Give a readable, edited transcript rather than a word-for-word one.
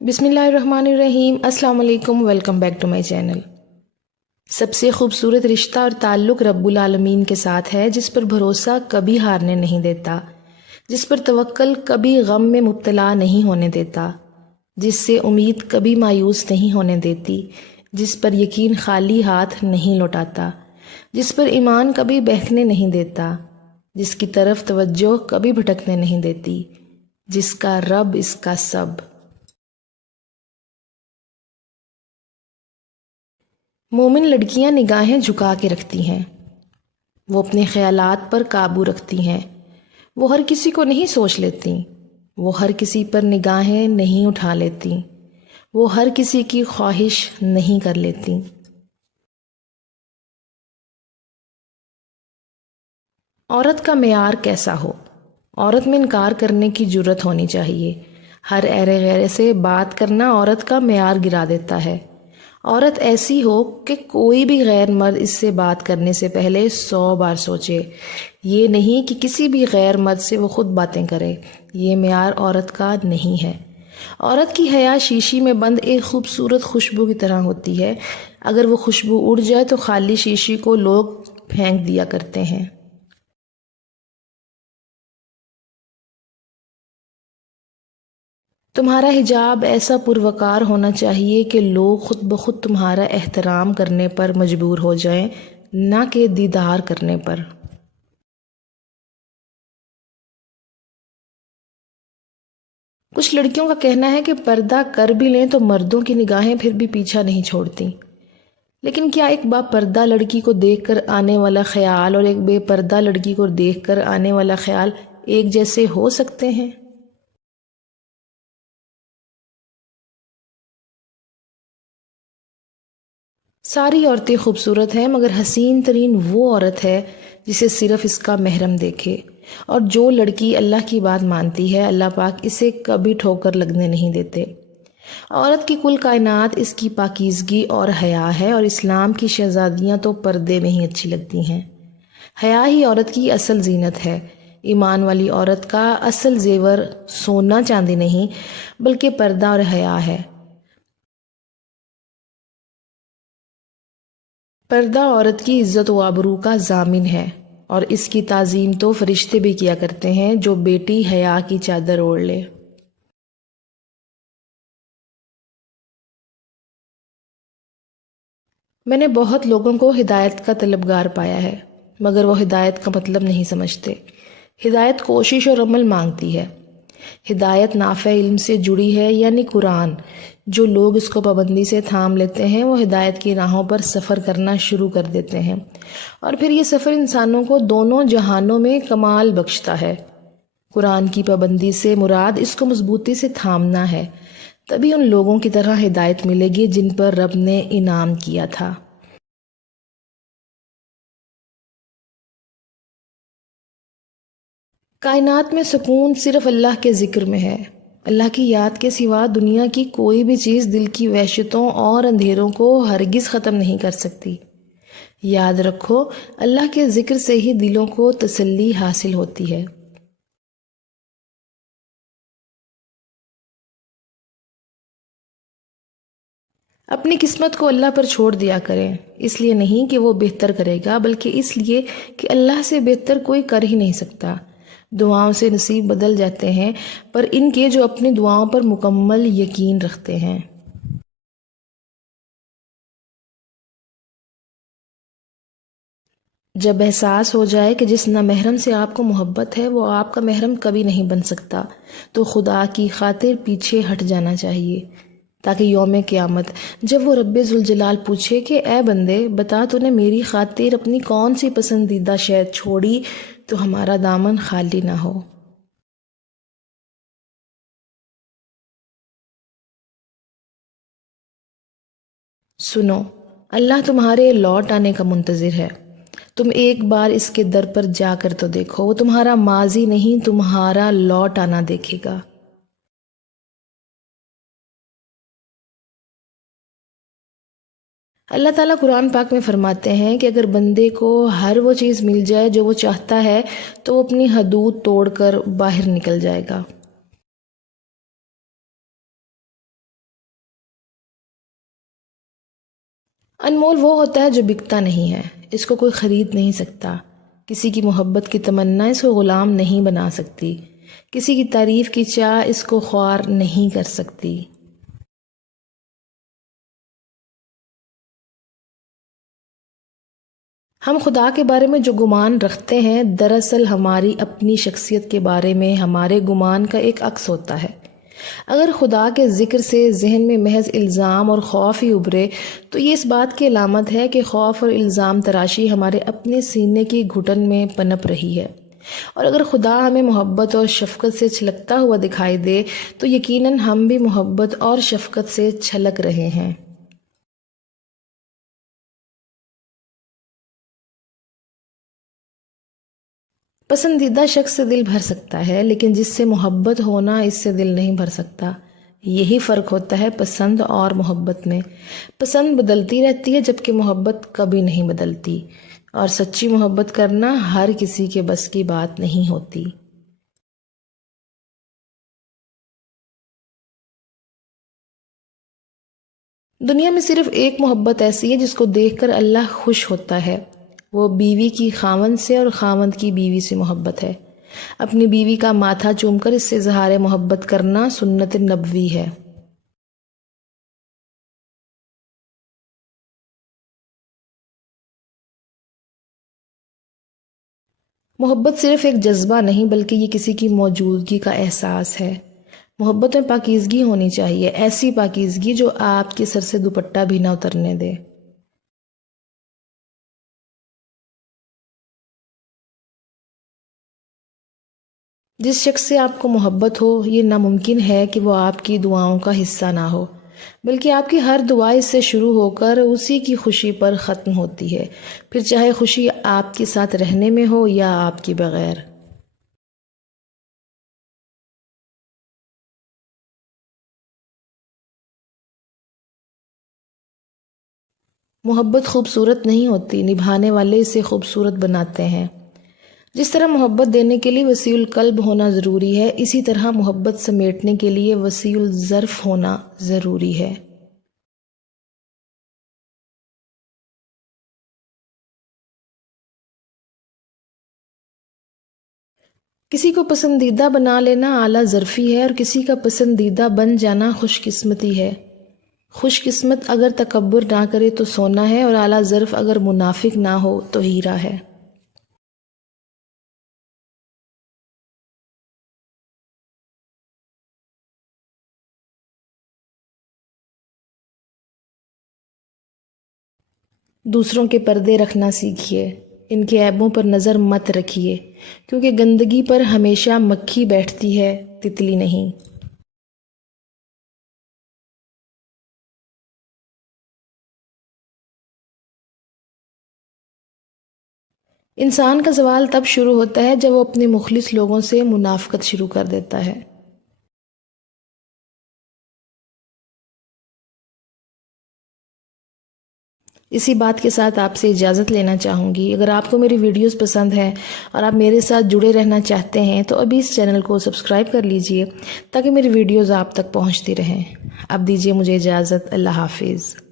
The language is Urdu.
بسم اللہ الرحمن الرحیم۔ السلام علیکم، welcome back to my channel. سب سے خوبصورت رشتہ اور تعلق رب العالمین کے ساتھ ہے، جس پر بھروسہ کبھی ہارنے نہیں دیتا، جس پر توکل کبھی غم میں مبتلا نہیں ہونے دیتا، جس سے امید کبھی مایوس نہیں ہونے دیتی، جس پر یقین خالی ہاتھ نہیں لوٹاتا، جس پر ایمان کبھی بہکنے نہیں دیتا، جس کی طرف توجہ کبھی بھٹکنے نہیں دیتی، جس کا رب اس کا سب۔ مومن لڑکیاں نگاہیں جھکا کے رکھتی ہیں، وہ اپنے خیالات پر قابو رکھتی ہیں، وہ ہر کسی کو نہیں سوچ لیتی، وہ ہر کسی پر نگاہیں نہیں اٹھا لیتی، وہ ہر کسی کی خواہش نہیں کر لیتی۔ عورت کا معیار کیسا ہو؟ عورت میں انکار کرنے کی جرت ہونی چاہیے۔ ہر ایرے غیرے سے بات کرنا عورت کا معیار گرا دیتا ہے۔ عورت ایسی ہو کہ کوئی بھی غیر مرد اس سے بات کرنے سے پہلے 100 بار سوچے۔ یہ نہیں کہ کسی بھی غیر مرد سے وہ خود باتیں کرے، یہ معیار عورت کا نہیں ہے۔ عورت کی حیا شیشی میں بند ایک خوبصورت خوشبو کی طرح ہوتی ہے، اگر وہ خوشبو اڑ جائے تو خالی شیشی کو لوگ پھینک دیا کرتے ہیں۔ تمہارا حجاب ایسا پروقار ہونا چاہیے کہ لوگ خود بخود تمہارا احترام کرنے پر مجبور ہو جائیں، نہ کہ دیدار کرنے پر۔ کچھ لڑکیوں کا کہنا ہے کہ پردہ کر بھی لیں تو مردوں کی نگاہیں پھر بھی پیچھا نہیں چھوڑتی، لیکن کیا ایک با پردہ لڑکی کو دیکھ کر آنے والا خیال اور ایک بے پردہ لڑکی کو دیکھ کر آنے والا خیال ایک جیسے ہو سکتے ہیں؟ ساری عورتیں خوبصورت ہیں، مگر حسین ترین وہ عورت ہے جسے صرف اس کا محرم دیکھے، اور جو لڑکی اللہ کی بات مانتی ہے، اللہ پاک اسے کبھی ٹھوکر لگنے نہیں دیتے۔ عورت کی کل کائنات اس کی پاکیزگی اور حیا ہے، اور اسلام کی شہزادیاں تو پردے میں ہی اچھی لگتی ہیں۔ حیا ہی عورت کی اصل زینت ہے۔ ایمان والی عورت کا اصل زیور سونا چاندی نہیں، بلکہ پردہ اور حیا ہے۔ پردہ عورت کی عزت و آبرو کا ضامن ہے، اور اس کی تعظیم تو فرشتے بھی کیا کرتے ہیں، جو بیٹی حیا کی چادر اوڑھ لے۔ میں نے بہت لوگوں کو ہدایت کا طلبگار پایا ہے، مگر وہ ہدایت کا مطلب نہیں سمجھتے۔ ہدایت کوشش اور عمل مانگتی ہے۔ ہدایت نافع علم سے جڑی ہے، یعنی قرآن۔ جو لوگ اس کو پابندی سے تھام لیتے ہیں، وہ ہدایت کی راہوں پر سفر کرنا شروع کر دیتے ہیں، اور پھر یہ سفر انسانوں کو دونوں جہانوں میں کمال بخشتا ہے۔ قرآن کی پابندی سے مراد اس کو مضبوطی سے تھامنا ہے، تبھی ان لوگوں کی طرح ہدایت ملے گی جن پر رب نے انعام کیا تھا۔ کائنات میں سکون صرف اللہ کے ذکر میں ہے۔ اللہ کی یاد کے سوا دنیا کی کوئی بھی چیز دل کی وحشتوں اور اندھیروں کو ہرگز ختم نہیں کر سکتی۔ یاد رکھو، اللہ کے ذکر سے ہی دلوں کو تسلی حاصل ہوتی ہے۔ اپنی قسمت کو اللہ پر چھوڑ دیا کریں، اس لیے نہیں کہ وہ بہتر کرے گا، بلکہ اس لیے کہ اللہ سے بہتر کوئی کر ہی نہیں سکتا۔ دعاؤں سے نصیب بدل جاتے ہیں، پر ان کے جو اپنی دعاؤں پر مکمل یقین رکھتے ہیں۔ جب احساس ہو جائے کہ جس نامحرم سے آپ کو محبت ہے وہ آپ کا محرم کبھی نہیں بن سکتا، تو خدا کی خاطر پیچھے ہٹ جانا چاہیے، تاکہ یوم قیامت جب وہ رب ذوالجلال پوچھے کہ اے بندے بتا تو نے میری خاطر اپنی کون سی پسندیدہ شے چھوڑی، تو ہمارا دامن خالی نہ ہو۔ سنو، اللہ تمہارے لوٹ آنے کا منتظر ہے۔ تم ایک بار اس کے در پر جا کر تو دیکھو، وہ تمہارا ماضی نہیں تمہارا لوٹ آنا دیکھے گا۔ اللہ تعالیٰ قرآن پاک میں فرماتے ہیں کہ اگر بندے کو ہر وہ چیز مل جائے جو وہ چاہتا ہے تو وہ اپنی حدود توڑ کر باہر نکل جائے گا۔ انمول وہ ہوتا ہے جو بکتا نہیں ہے، اس کو کوئی خرید نہیں سکتا۔ کسی کی محبت کی تمنا اس کو غلام نہیں بنا سکتی، کسی کی تعریف کی چاہ اس کو خوار نہیں کر سکتی۔ ہم خدا کے بارے میں جو گمان رکھتے ہیں دراصل ہماری اپنی شخصیت کے بارے میں ہمارے گمان کا ایک عکس ہوتا ہے۔ اگر خدا کے ذکر سے ذہن میں محض الزام اور خوف ہی ابھرے تو یہ اس بات کی علامت ہے کہ خوف اور الزام تراشی ہمارے اپنے سینے کی گھٹن میں پنپ رہی ہے۔ اور اگر خدا ہمیں محبت اور شفقت سے چھلکتا ہوا دکھائی دے تو یقیناً ہم بھی محبت اور شفقت سے چھلک رہے ہیں۔ پسندیدہ شخص سے دل بھر سکتا ہے، لیکن جس سے محبت ہونا اس سے دل نہیں بھر سکتا۔ یہی فرق ہوتا ہے پسند اور محبت میں۔ پسند بدلتی رہتی ہے جبکہ محبت کبھی نہیں بدلتی، اور سچی محبت کرنا ہر کسی کے بس کی بات نہیں ہوتی۔ دنیا میں صرف ایک محبت ایسی ہے جس کو دیکھ کر اللہ خوش ہوتا ہے، وہ بیوی کی خاوند سے اور خاوند کی بیوی سے محبت ہے۔ اپنی بیوی کا ماتھا چوم کر اس سے اظہار محبت کرنا سنت نبوی ہے۔ محبت صرف ایک جذبہ نہیں بلکہ یہ کسی کی موجودگی کا احساس ہے۔ محبت میں پاکیزگی ہونی چاہیے، ایسی پاکیزگی جو آپ کے سر سے دوپٹہ بھی نہ اترنے دے۔ جس شخص سے آپ کو محبت ہو یہ ناممکن ہے کہ وہ آپ کی دعاؤں کا حصہ نہ ہو، بلکہ آپ کی ہر دعا اس سے شروع ہو کر اسی کی خوشی پر ختم ہوتی ہے، پھر چاہے خوشی آپ کے ساتھ رہنے میں ہو یا آپ کے بغیر۔ محبت خوبصورت نہیں ہوتی، نبھانے والے اسے خوبصورت بناتے ہیں۔ جس طرح محبت دینے کے لیے وسیع القلب ہونا ضروری ہے، اسی طرح محبت سمیٹنے کے لیے وسیع الظرف ہونا ضروری ہے۔ کسی کو پسندیدہ بنا لینا اعلیٰ ظرفی ہے اور کسی کا پسندیدہ بن جانا خوش قسمتی ہے۔ خوش قسمت اگر تکبر نہ کرے تو سونا ہے، اور اعلیٰ ظرف اگر منافق نہ ہو تو ہیرا ہے۔ دوسروں کے پردے رکھنا سیکھیے، ان کے عیبوں پر نظر مت رکھیے، کیونکہ گندگی پر ہمیشہ مکھی بیٹھتی ہے، تتلی نہیں۔ انسان کا زوال تب شروع ہوتا ہے جب وہ اپنے مخلص لوگوں سے منافقت شروع کر دیتا ہے۔ اسی بات کے ساتھ آپ سے اجازت لینا چاہوں گی۔ اگر آپ کو میری ویڈیوز پسند ہیں اور آپ میرے ساتھ جڑے رہنا چاہتے ہیں تو ابھی اس چینل کو سبسکرائب کر لیجئے تاکہ میری ویڈیوز آپ تک پہنچتی رہیں۔ اب دیجئے مجھے اجازت۔ اللہ حافظ۔